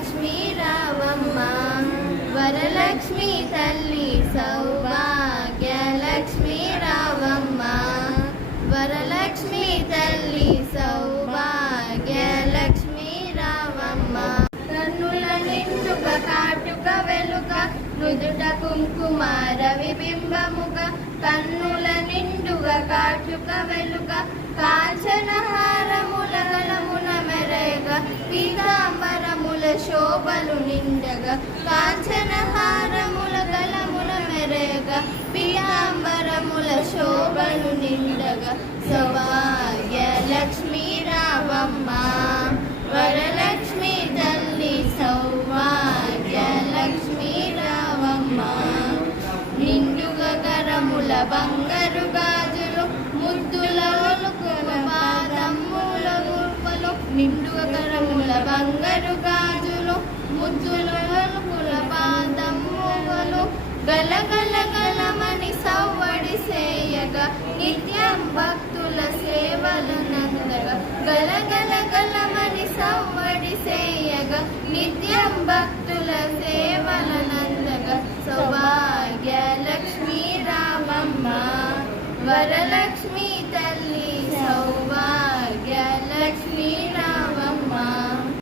లక్ష్మీ రావమ్మ, వరలక్ష్మి తల్లి సౌభాగ్య లక్ష్మీ రావమ్మ, వరలక్ష్మి తల్లి సౌభాగ్య లక్ష్మీ రావమ్మ. కన్నుల నిండుక కాటుక వెలుక, నుదుట కుంకుమ రవిబింబముగ, కన్నుల నిండుగ కాటుక వెలుక, కాంచనహారముల గలమున మెరగ, పీతాంబరముల శోభలు నిండగ, కాంచనహారముల గలమున మెరగ, పీతాంబరముల శోభలు నిండగ, సౌభాగ్య లక్ష్మీ రావమ్మ, వరలక్ష్మి తల్లి సౌభాగ్య లక్ష్మీ రావమ్మ. నిండుగ కరముల బంగారు గాజులు, ముద్దుల ఒలుకుల పాదముల గుర్పలు, నిండుగ కరముల బంగారు గాజులు, ముద్దుల ఒలుకుల పాదములు, గలగల గలమని సవ్వడి సేయగ, నిత్యం భక్తుల సేవలు నందగ, గలగల గలమని సవ్వడి సేయగ, నిత్యం భక్తుల సేవల నందగ, సౌభాగ్య లక్ష్మీ రావమ్మ, వరలక్ష్మి తల్లి సౌ